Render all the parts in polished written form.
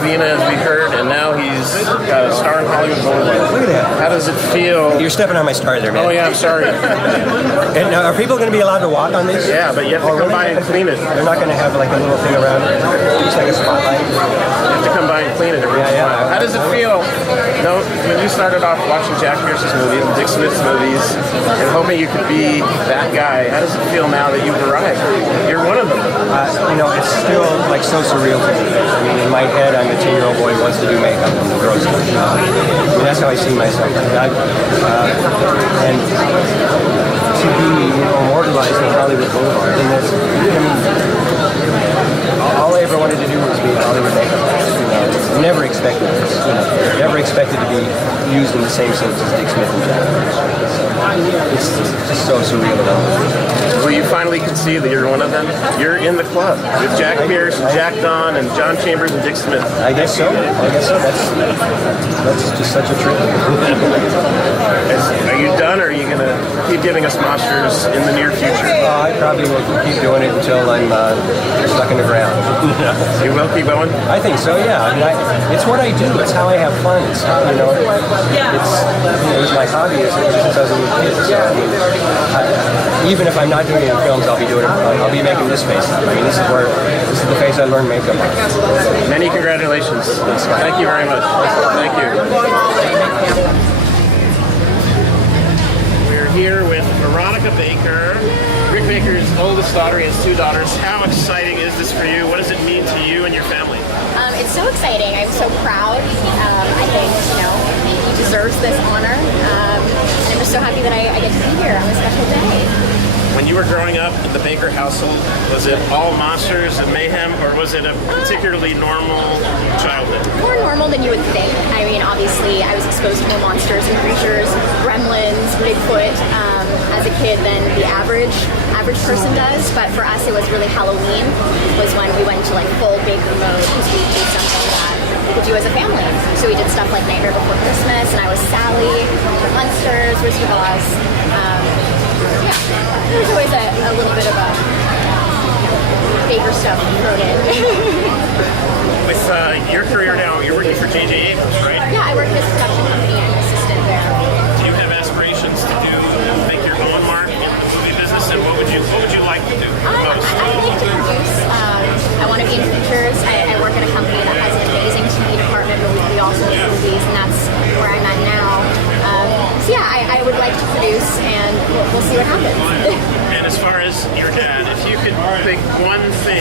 Vina, as we heard, and now he's a star in Hollywood Boulevard. Look at that. How does it feel? You're stepping on my star there, man. Oh, yeah, I'm sorry. And are people going to be allowed to walk on this? Yeah, but you have to come by and clean it. They're not going to have like a little thing around it, just like a spotlight. You have to come by and clean it every once in a while. How does it feel? You know, when you started off watching Jack Pierce's movies and Dick Smith's movies and hoping you could be that guy, how does it feel now that you've arrived? You're one of them. It's still like so surreal to me. I mean, in my head, I'm a 10-year-old boy who wants to do makeup and grows up. That's how I see myself. And to be immortalized in Hollywood Boulevard, and all I ever wanted to do was be a Hollywood makeup artist. Never expected this. Never expected to be used in the same sense as Dick Smith and Jack Pierce. It's just so surreal. Well, you finally can see that you're one of them. You're in the club with Jack Pierce, Jack Don, and John Chambers and Dick Smith. I guess so. That's just such a trip. Are you done, or are you going to keep giving us monsters in the near future? I probably will keep doing it until I'm stuck in the ground. You will keep going? I think so, yeah. I mean, it's what I do. It's how I have fun. It's how, it's my hobby since I was a little kid. So, even if I'm not doing it in films, I'll be doing it. I'll be making this face. I mean, this is the face I learned makeup on. Many congratulations. Thank you very much. Thank you. We're here with Veronica Baker, Rick Baker's oldest daughter. He has 2 daughters. How exciting is this for you? What does it mean to you and your family? It's so exciting. I'm so proud. I think, he deserves this honor. And I'm just so happy that I get to be here on this special day. When you were growing up in the Baker household, was it all monsters and mayhem, or was it a particularly normal childhood? More normal than you would think. I mean, obviously, I was exposed to more monsters and creatures, gremlins, Bigfoot, as a kid than the average person does. But for us, it was really Halloween was when we went into like full Baker mode because we did something that we could do as a family. So we did stuff like Nightmare Before Christmas, and I was Sally, the Munsters, Wizard of Oz. There's always a little bit of a Baker stuff thrown in. With your career now, you're working for J.J. Abrams, right? Yeah, I work at a production company and an assistant there. Do you have aspirations to make your own mark in the movie business, and what would you like to do most? I like to produce. I want to be in features. I work at a company that has an amazing TV department, but we also do movies, and that's where I'm at now. So yeah, I would like to produce, and we'll see what happens. And as far as your dad, if you could pick one thing,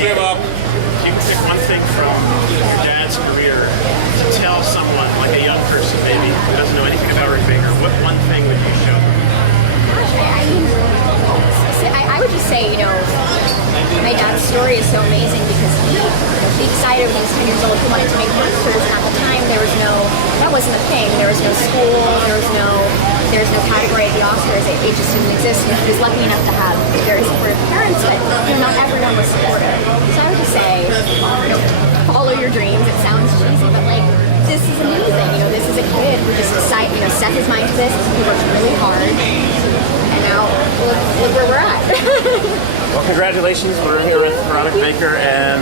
from your dad's career to tell someone, like a young person maybe, who doesn't know anything about Rick Baker, what one thing would you show them? I would just say, my dad's story is so amazing because he decided when he was 10 years old he wanted to make monsters, and at the time that wasn't a thing. There was no school, there was no category at the Oscars. It just didn't exist. And he was lucky enough to have very supportive parents, but not everyone was supportive. So I would just say, follow your dreams. It sounds cheesy, but this is amazing. This is a kid who just decided, set his mind to this. He worked really hard, and now look where we're at. Well, congratulations. We're here with Veronica Baker, and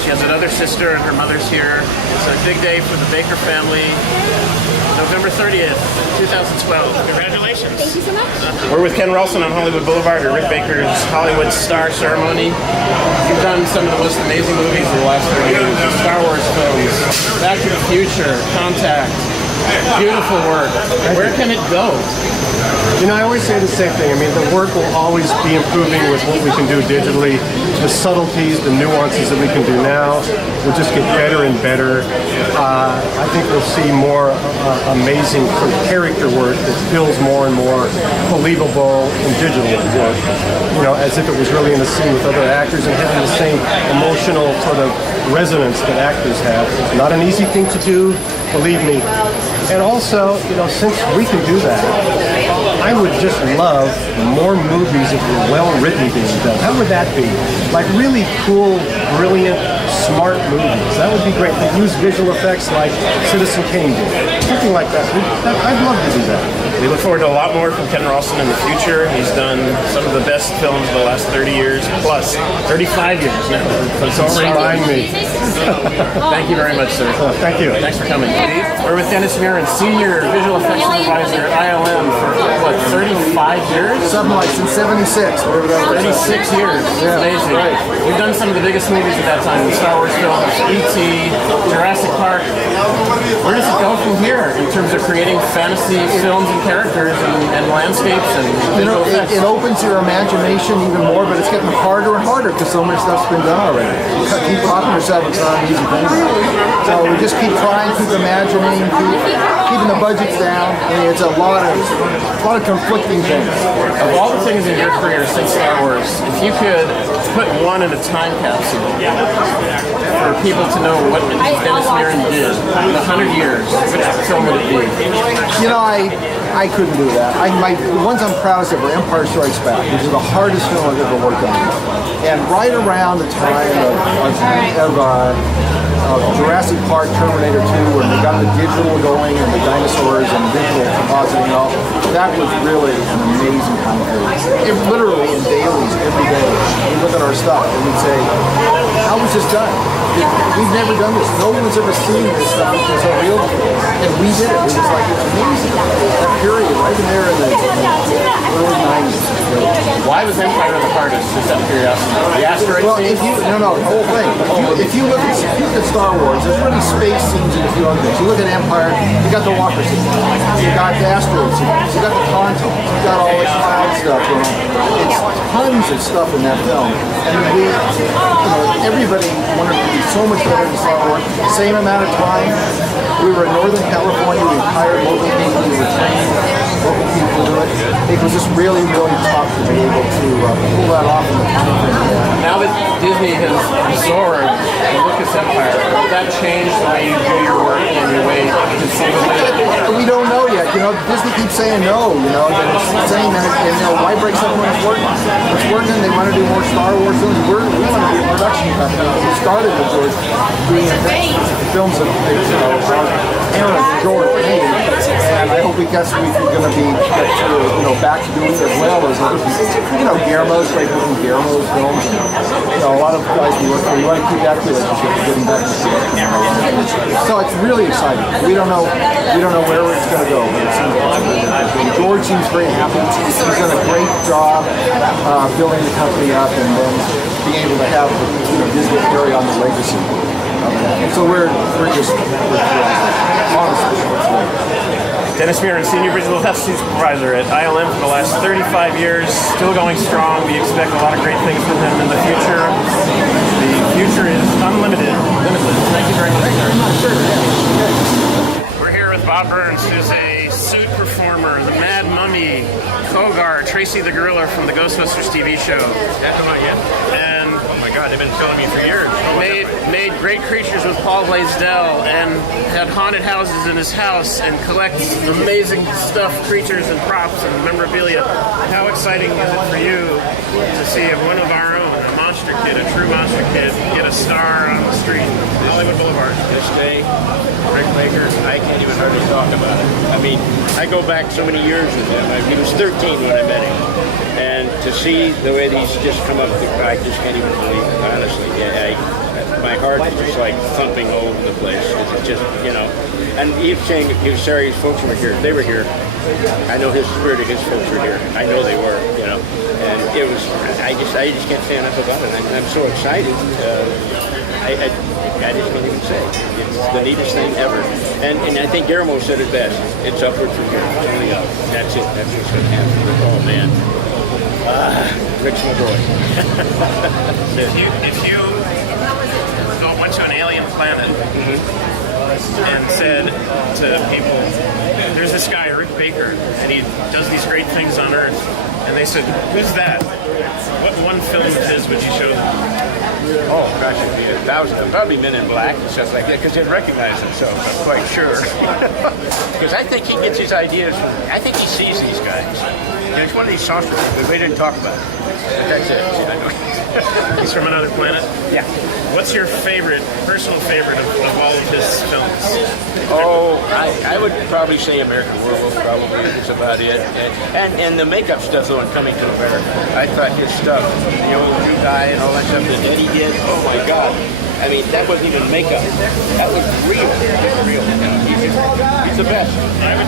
she has another sister, and her mother's here. It's a big day for the Baker family. November 30th, 2012. Congratulations. Thank you so much. We're with Ken Ralston on Hollywood Boulevard at Rick Baker's Hollywood Star Ceremony. You've done some of the most amazing movies in the last 30 years. Star Wars films, Back to the Future, Contact. Beautiful work. Where can it go? I always say the same thing. I mean, the work will always be improving with what we can do digitally. The subtleties, the nuances that we can do now will just get better and better. I think we'll see more amazing sort of character work that feels more and more believable in digital work. As if it was really in the scene with other actors and having the same emotional sort of resonance that actors have. Not an easy thing to do, believe me. And also, since we can do that, I would just love more movies that were well written being done. How would that be? Like really cool, brilliant smart movies. That would be great. They use visual effects like Citizen Kane did. Something like that. I'd love to do that. We look forward to a lot more from Ken Ralston in the future. He's done some of the best films of the last 30 years, plus 35 years now. Don't remind me. Thank you very much, sir. Thank you. Thanks for coming. We're with Dennis Mirren, Senior Visual Effects Supervisor at ILM for, what, 35 years? Something like since 76, whatever that was. 36 years. Yeah, Amazing. right. We've done some of the biggest movies at that time, the Star Wars films, E.T., Jurassic Park. Where does it go from here in terms of creating fantasy films and characters and landscapes and visual effects? It opens your imagination even more, but it's getting harder and harder because so much stuff's been done already. You keep talking yourself, it's not an easy thing. So we just keep trying, keep imagining, keeping the budgets down. I mean, it's a lot of conflicting things. Of all the things in your career since Star Wars, if you could put one in a time capsule for people to know what Dennis Mirren did in 100 years, which film would it be? You know, I couldn't do that. The ones I'm proudest of are Empire Strikes Back, which is the hardest film I've ever worked on. And right around the time of Jurassic Park, Terminator 2, when they got the digital going and the dinosaurs and digital compositing and all, that was really an amazing time period. It literally in dailies every day, we look at our stuff and we'd say, how was this done? We've never done this. No one's ever seen this stuff that's so real before. And we did it. It was like, it's amazing. That period, right in there in the early 90s. Why was Empire the hardest? Just out of curiosity. The asteroid Well, scene? the whole thing. If you look at Star Wars, there's really space scenes and a few other things. You look at Empire, you got the Walker scene, you got the asteroid scenes, you got the Tauntauns, you got all the cloud stuff going on. It's tons of stuff in that film. And everybody wanted to be so much better than Star Wars. Same amount of time. We were in Northern California, we hired local people, we were trained local people to do it. It was just really, really tough to be able to pull that off in the time frame. Now that Disney has absorbed the Lucas Empire, will that change the way you do your work and your way conceivably? We don't know yet. Disney keeps saying no. They're saying that, why break something when it's working? It's working. They want to do more Star Wars films. We want to be a production company. We started with George doing films of Aaron and George Payne, and I hope we're going to be back to doing it as well as other people. Guillermo's great looking Guillermo's films. And, a lot of guys we work for. We want to keep that relationship, getting back to it. So it's really exciting. We don't know where it's going to go. George seems very happy. He's done a great job building the company up and then being able to have Disney carry on the legacy of that. And so we're honestly, we're thrilled. Dennis Mirren, Senior Visual Effects Supervisor at ILM for the last 35 years, still going strong. We expect a lot of great things from him in the future. The future is unlimited, limitless. Thank you very much. We're here with Bob Burns, who's a suit performer, the Mad Mummy, Kogar, Tracy the Gorilla from the Ghostbusters TV show. That's not yet. And Oh my God, they've been telling me for years. made great creatures with Paul Blaisdell and had haunted houses in his house and collects amazing stuff, creatures and props and memorabilia. How exciting is it for you to see one of our own, a monster kid, a true monster kid, get a star on the street, Hollywood Boulevard? This day, Rick Baker, I can't even hardly talk about it. I mean, I go back so many years with him. He was 13 when I met him. And to see the way these just come up, I just can't even believe it, honestly. My heart is just like thumping all over the place. It's just, and he was saying, sorry, his folks were here. They were here. I know his spirit of his folks were here. I know they were, and it was, I just can't say enough about it. I'm so excited. I just can't even say. It's the neatest thing ever. And I think Guillermo said it best. It's upward from here. It's only up. That's it. That's what's going to happen. Oh, man. Rick's my boy. If you went to an alien planet and said to people, there's this guy, Rick Baker, and he does these great things on Earth, and they said, who's that? What one film of his would you show them? Oh, gosh, it'd be 1,000. Probably Men in Black and stuff like that, because they'd recognize themselves, I'm quite sure. Because I think he gets his ideas I think he sees these guys. It's one of these sorcerers, but we didn't talk about it. But that's it. I know. He's from another planet. Yeah. What's your personal favorite of all of his films? Oh, I would probably say American Werewolf probably is about it. And the makeup stuff though in Coming to America. I thought his stuff, the old new guy and all that stuff that Eddie did, oh my God. I mean, that wasn't even makeup. That was real. Real. He's the best. I would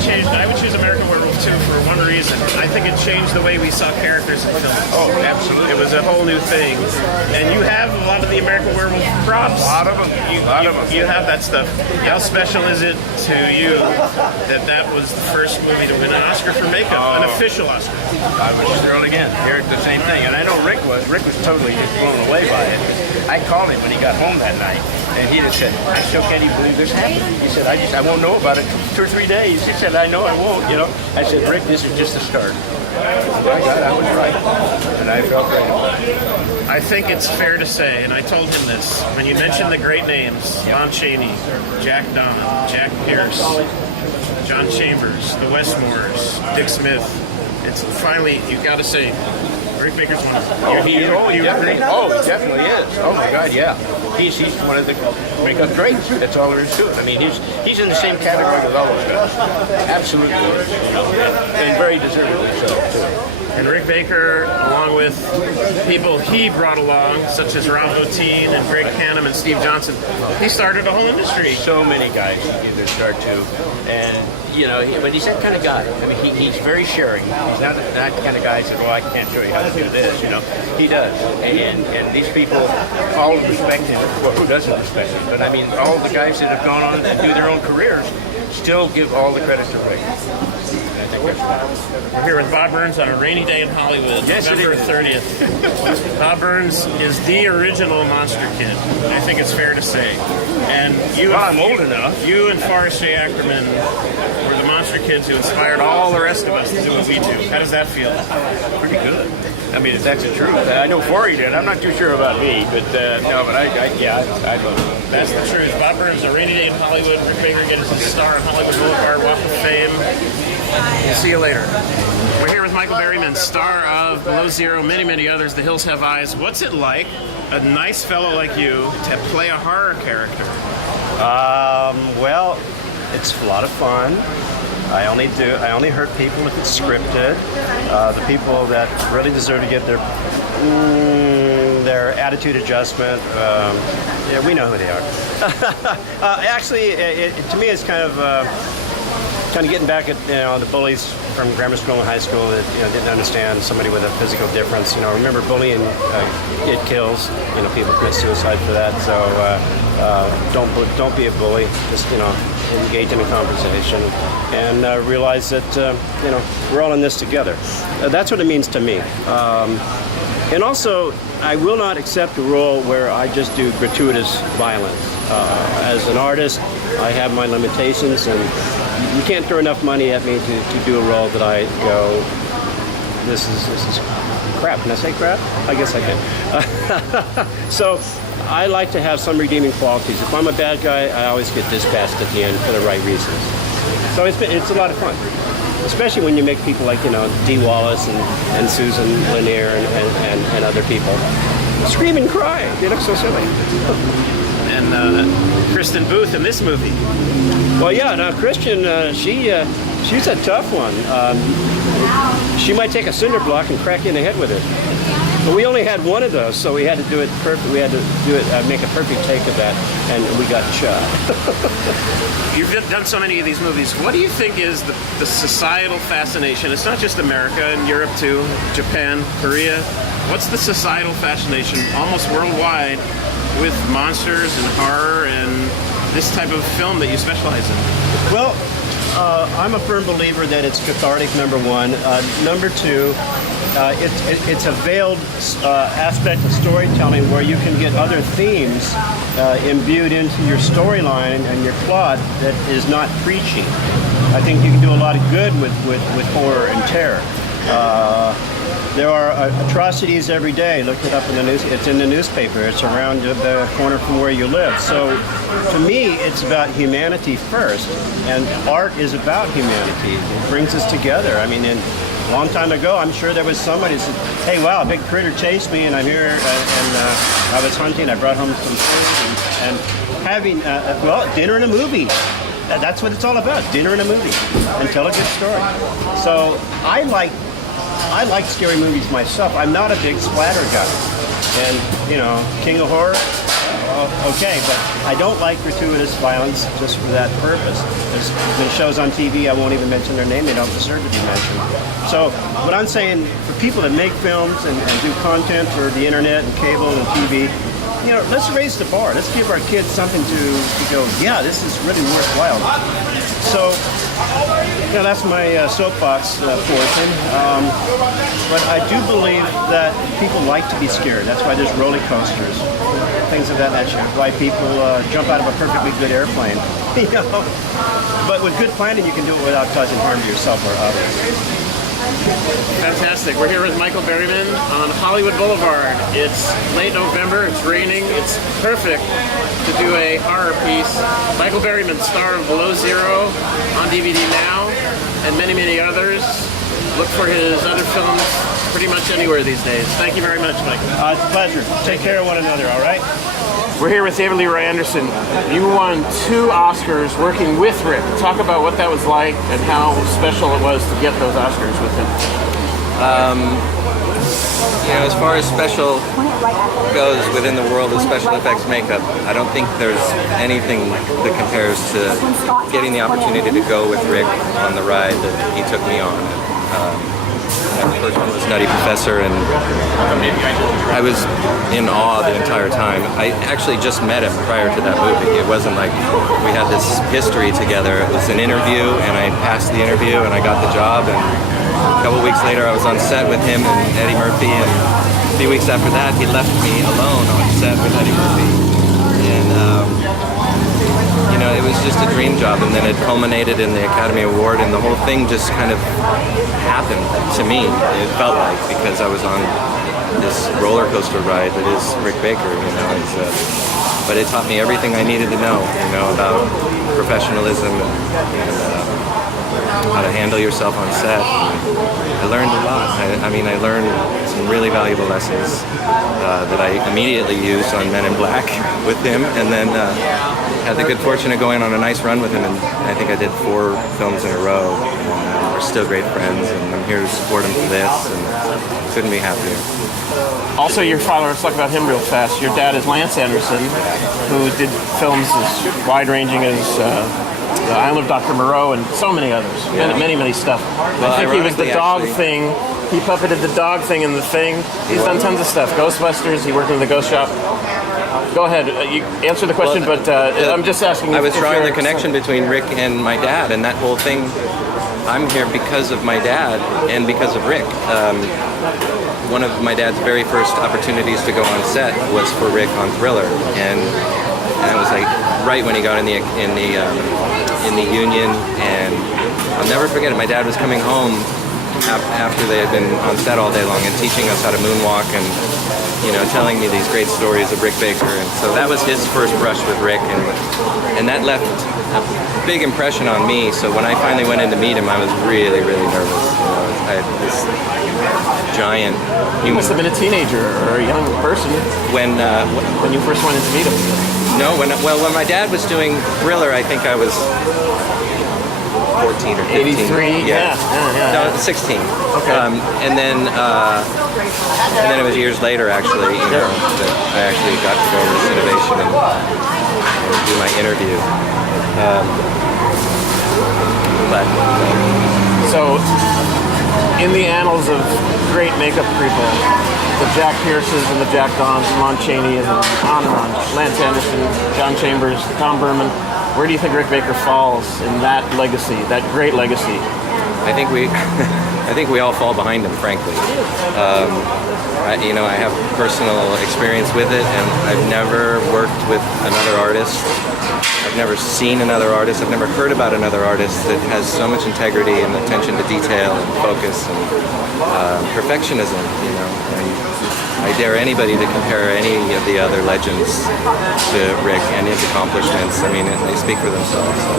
choose American Werewolf too for one reason. I think it changed the way we saw characters in films. Oh, absolutely. It was a whole new thing. And you have a lot of the American Werewolf props. A lot of them. You have that stuff. How special is it to you that was the first movie to win an Oscar for makeup, an official Oscar? I was thrilled again. Here it's the same thing. And I know Rick was totally just blown away by it. I called him when he got home that night, and he just said, I still can't even believe this happened. He said, I won't know about it 2 or 3 days. He said, I know I won't, you know. I said, Rick, this is just the start. By God, I was right. And I felt great about it. I think it's fair to say, and I told him this, when you mention the great names, Lon Chaney, Jack Don, Jack Pierce, John Chambers, the Westmores, Dick Smith, it's finally, you got to say, Rick Baker's one of them. He definitely is. Oh my God, yeah. He's one of the makeup greats. That's all there is to it. I mean, he's in the same category with all those guys. Absolutely. And very deservedly so, too. And Rick Baker, along with people he brought along, such as Rob Bottin and Greg Canham and Steve Johnson, he started a whole industry. So many guys he did start to. And, you know, but he's that kind of guy. I mean, he's very sharing. He's not the kind of guy who says, well, I can't show you how to do this, you know. He does. And these people all respect him. Well, who doesn't respect him? But, I mean, all the guys that have gone on and do their own careers still give all the credit to Rick. We're here with Bob Burns on a rainy day in Hollywood, yes, November 30th. Bob Burns is the original Monster Kid. I think it's fair to say. And I'm old enough. You and Forrest J. Ackerman were the Monster Kids who inspired all the rest of us to do what we do. How does that feel? Pretty good. I mean, if that's the truth. I know Forrest did. I'm not too sure about me, but no, but I love it. That's the truth. Bob Burns, a rainy day in Hollywood. Rick Baker gets his star on Hollywood Boulevard, Walk of Fame. We'll see you later. We're here with Michael Berryman, star of Below Zero, many, many others, The Hills Have Eyes. What's it like, a nice fellow like you, to play a horror character? Well, it's a lot of fun. I only hurt people if it's scripted. The people that really deserve to get their attitude adjustment, yeah, we know who they are. Actually, to me, it's kind of getting back at the bullies from grammar school and high school that didn't understand somebody with a physical difference. Remember, bullying it kills. People commit suicide for that. So don't be a bully. Just engage in a conversation and realize that we're all in this together. That's what it means to me. And also, I will not accept a role where I just do gratuitous violence. As an artist, I have my limitations, and you can't throw enough money at me to do a role that I go, this is crap. Can I say crap? I guess I can. So I like to have some redeeming qualities. If I'm a bad guy, I always get dispatched at the end for the right reasons. So it's a lot of fun. Especially when you make people like, Dee Wallace and Susan Lanier and other people scream and cry. They look so silly. And Kristen Booth in this movie. Well, yeah, now Kristen, she's a tough one. She might take a cinder block and crack you in the head with it. But we only had one of those, so we had to do it perfect. We had to do it, make a perfect take of that, and we got shot. You've done so many of these movies. What do you think is the societal fascination? It's not just America, and Europe too, Japan, Korea. What's the societal fascination, almost worldwide, with monsters and horror and this type of film that you specialize in? Well, I'm a firm believer that it's cathartic, number one. Number two, it's a veiled aspect of storytelling where you can get other themes imbued into your storyline and your plot that is not preachy. I think you can do a lot of good with horror and terror. There are atrocities every day. Look it up in the news. It's in the newspaper. It's around the corner from where you live. So, to me, it's about humanity first, and art is about humanity. It brings us together. I mean, a long time ago, I'm sure there was somebody who said, hey, wow, a big critter chased me and I'm here and I was hunting, I brought home some food and having, dinner and a movie. That's what it's all about, dinner and a movie, and tell a good story. So I like scary movies myself. I'm not a big splatter guy. And, King of Horror, okay, but I don't like gratuitous violence just for that purpose. There's been shows on TV, I won't even mention their name, they don't deserve to be mentioned. So what I'm saying, for people that make films and do content for the internet and cable and TV, let's raise the bar. Let's give our kids something to go, yeah, this is really worthwhile. So, that's my soapbox portion. But I do believe that people like to be scared. That's why there's roller coasters, things of that nature. Why people jump out of a perfectly good airplane. But with good planning, you can do it without causing harm to yourself or others. Fantastic. We're here with Michael Berryman on Hollywood Boulevard. It's late November, it's raining, it's perfect to do a horror piece. Michael Berryman, star of Below Zero, on DVD now, and many, many others. Look for his other films pretty much anywhere these days. Thank you very much, Michael. It's a pleasure. Take care of one another, all right? We're here with David Leroy Anderson. You won 2 Oscars working with Rick. Talk about what that was like and how special it was to get those Oscars with him. As far as special goes within the world of special effects makeup, I don't think there's anything that compares to getting the opportunity to go with Rick on the ride that he took me on. The first one was Nutty Professor, and I was in awe the entire time. I actually just met him prior to that movie. It wasn't like we had this history together. It was an interview, and I passed the interview, and I got the job, and a couple weeks later I was on set with him and Eddie Murphy, and a few weeks after that he left me alone on set with Eddie Murphy. And it was just a dream job, and then it culminated in the Academy Award, and the whole thing just kind of happened to me. It felt like, because I was on this roller coaster ride that is Rick Baker, but it taught me everything I needed to know, about professionalism and how to handle yourself on set. I learned a lot. I learned some really valuable lessons that I immediately used on Men in Black with him, and then had the good fortune of going on a nice run with him, and I think I did 4 films in a row, and we're still great friends, and I'm here to support him for this, and couldn't be happier. Also, your father, let's talk about him real fast. Your dad is Lance Anderson, who did films as wide-ranging as The Island of Dr. Moreau and so many others. Many, many stuff. Well, I think he was the dog actually, thing. He puppeted the dog thing in The Thing. He's done tons of stuff. Ghostbusters, he worked in the Ghost Shop. Go ahead. You answer the question, but I'm just asking. I was drawing the connection between Rick and my dad, and that whole thing. I'm here because of my dad and because of Rick. One of my dad's very first opportunities to go on set was for Rick on Thriller, and it was like right when he got in the union, and I'll never forget it. My dad was coming home after they had been on set all day long and teaching us how to moonwalk and telling me these great stories of Rick Baker, and so that was his first brush with Rick, and that left a big impression on me. So when I finally went in to meet him, I was really, really nervous. I had this giant. You must have been a teenager or a young person when you first went in to meet him. No, when my dad was doing Thriller, I think I was 14 or 15. 83, yeah. No, 16. Okay. And then it was years later, actually, that I actually got to go to this innovation and do my interview. So, in the annals of great makeup people, the Jack Pierces and the Jack Dons, and Lon Chaney, and on, Lance Anderson, John Chambers, Tom Berman, where do you think Rick Baker falls in that legacy, that great legacy? I think we all fall behind him, frankly. I have personal experience with it, and I've never worked with another artist. I've never seen another artist. I've never heard about another artist that has so much integrity and attention to detail and focus and perfectionism. And I dare anybody to compare any of the other legends to Rick and his accomplishments. I mean, they speak for themselves. So.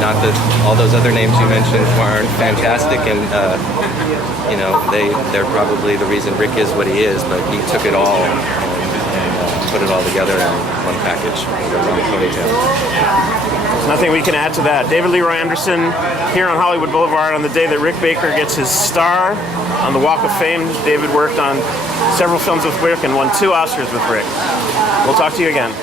Not that all those other names you mentioned aren't fantastic, and you know, they're probably the reason Rick is what he is. But he took it all and put it all together in one package with a long ponytail. There's nothing we can add to that. David Leroy Anderson here on Hollywood Boulevard on the day that Rick Baker gets his star on the Walk of Fame. David worked on several films with Rick and won 2 Oscars with Rick. We'll talk to you again.